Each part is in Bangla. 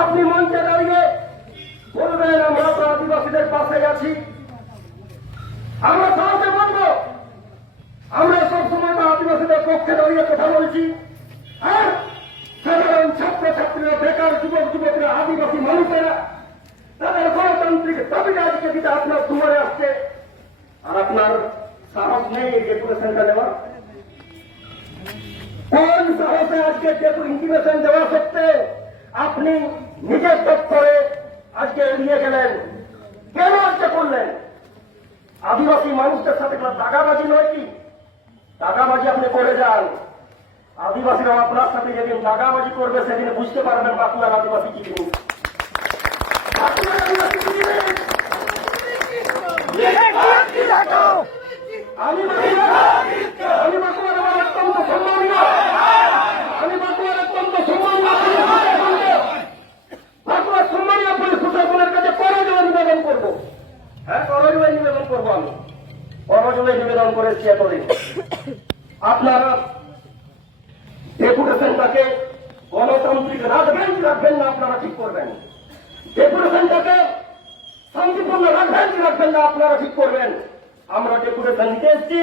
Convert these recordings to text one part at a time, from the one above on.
আপনি মঞ্চে দাঁড়িয়ে বলবেন, আমরা তো আদিবাসীদের পাশে আছি। আমরা সহজে বলব, আমরা সবসময় তো আদিবাসীদের পক্ষে দাঁড়িয়ে কথা বলছি। আর সাধারণ ছাত্র ছাত্রীরা বেকার যুবক যুবকরা আদিবাসী মানুষেরা, তাদের গণতান্ত্রিক দাবিটা আজকে দিতে আপনার দুয়ারে আসছে। আর আপনার সাহস নেই এই ডেপুটেশনটা নেওয়ার। কোন সাহসে আজকে ইন্টিমেশন দেওয়া আপনি নিজের করে আজকে এড়িয়ে গেলেন। কেন আজকে করলেন? আদিবাসী মানুষদের সাথে কোনো দাগাবাজি নয় কি? দাগাবাজি আপনি করে যান। আদিবাসীরা আপনার সাথে যেদিন দাগাবাজি করবে, সেদিন বুঝতে পারবেন বাঁকুড়ার আদিবাসী কি জিনিস বাঁকুড়ার আদিবাসী কি জিনিস? আমি বাঁকুড়া- আমি বাঁকুড়ার আমার অত্যন্ত সম্মানীয় আমি বাঁকুড়ার অত্যন্ত সম্মানীয় পুলিশ প্রশাসনকে বাঁকুড়ার সম্মানীয় পুলিশ প্রশাসনের কাছে করজোড়ে নিবেদন করব হ্যাঁ করজোড়ে নিবেদন করব আমি করজোড়ে নিবেদন করেছি এতদিন। আপনারা ডেপুটেশনটাকে গণতান্ত্রিক রাখবেন কি রাখবেন না, আপনারা ঠিক করবেন। ডেপুটেশনটাকে শান্তিপূর্ণ রাখবেন কি রাখবেন না, আপনারা ঠিক করবেন। আমরা ডেপুটেশন নিতে এসেছি,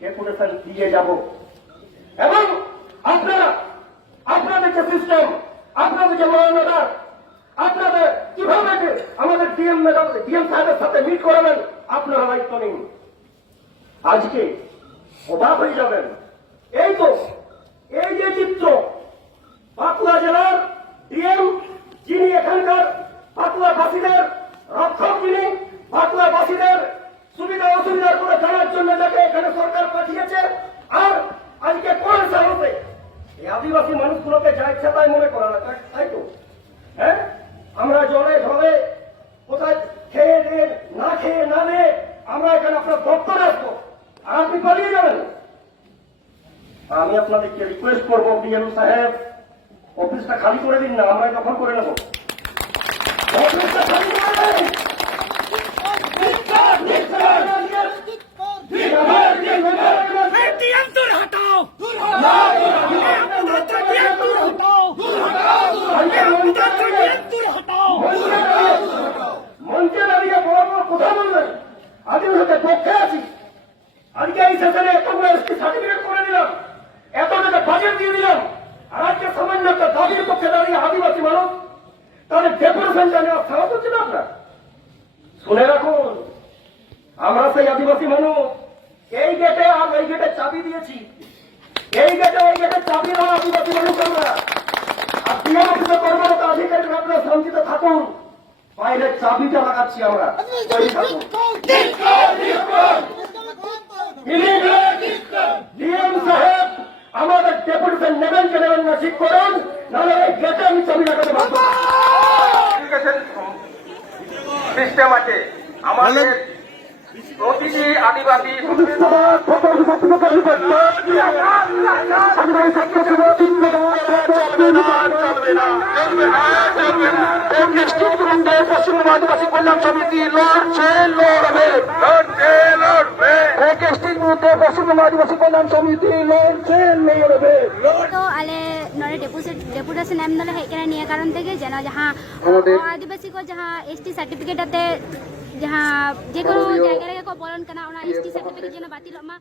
ডেপুটেশন দিয়ে যাব। এবং আপনারা, আপনাদের যে সিস্টেম, আপনাদের যে মহানগর, আপনাদের কীভাবে আমাদের ডিএম ম্যাডাম, ডিএম সাহেবের সাথে মিট করাবেন দায়িত্ব নিন আজকে অবাক হয়ে যাবেন। এই তো, এই যে চিত্র, বাঁকুড়া জেলার ডিএম যিনি এখানকার বাঁকুড়াবাসীদের রক্ষক, যিনি বাঁকুড়াবাসীদের সুবিধা অসুবিধার করে জানার জন্য যাকে এখানে সরকার পাঠিয়েছে, আর আজকে কোন সাহসে এই আদিবাসী মানুষগুলোকে যা ইচ্ছা তাই মনে করা না, তাই- তো? হ্যাঁ? আমরা জলে ঝলে কোথায় খেয়ে দিয়ে না খেয়ে না দিয়ে আমরা এখানে আপনার দপ্তরে আসব। আর আপনি পালিয়ে যাবেন। আমি আপনাদেরকে রিকোয়েস্ট করব বিএম সাহেব অফিসটা খালি করে দিন না আমরা দখল করে নেব। অফিসটা খালি করে আদিবাসীদের পক্ষে আছি। আজকে এই সেশনে এতগুলো এসপি সার্টিফিকেট করে দিলাম এত টাকা বাজেট দিয়ে দিলাম। আর আজকে সামান্য একটা দাবির পক্ষে দাঁড়িয়ে আদিবাসী মানুষ, তাদের ডেপুটেশনটা নেওয়ার সাহস হচ্ছে না আপনার? শুনে রাখুন, আমরা সেই আদিবাসী মানুষ। এই গেটে আর ওই গেটে চাবি দিয়েছি। এই গেটে ওই গেটে চাবি দেওয়া আদিবাসী মানুষ আমরা। আর পিএম অফিসে কর্মরত আধিকারিক আপনারা শান্তিতে থাকুন। বাইরে চাবিটা লাগাচ্ছি আমরা। ডিএম সাহেব আমাদের ডেপুটেশন নেবেন কে নেবেন না ঠিক করুন নাহলে এই গেটে আমি চাবি লাগাতে পারব সিস্টেম আছে। আমাদের অতিথি আদিবাসী পশ্চিমবঙ্গ আদিবাসী কল্যাণ সমিতি লড়ছে লড়বে লড়ছে লড়বে কৃষ্টির বিরুদ্ধে পশ্চিমবঙ্গ আদিবাসী কল্যাণ সমিতি লড়ছে লড়বে তো কারণ থেকে যেন আদিবাসী কো যাহা এসটি সার্টিফিকেট আতে ᱡᱟᱦᱟᱸ ᱡᱮᱠᱳᱱᱳ ᱡᱟᱭᱜᱟ ᱨᱮᱜᱮ ᱠᱚ ᱵᱚᱞᱚᱱ ᱠᱟᱱᱟ ᱚᱱᱟ ᱮᱥ ᱴᱤ ᱥᱟᱨᱴᱤᱯᱷᱤᱠᱮᱴ ᱡᱮᱱᱚ ᱵᱟᱹᱛᱤᱞᱚᱜ ᱢᱟ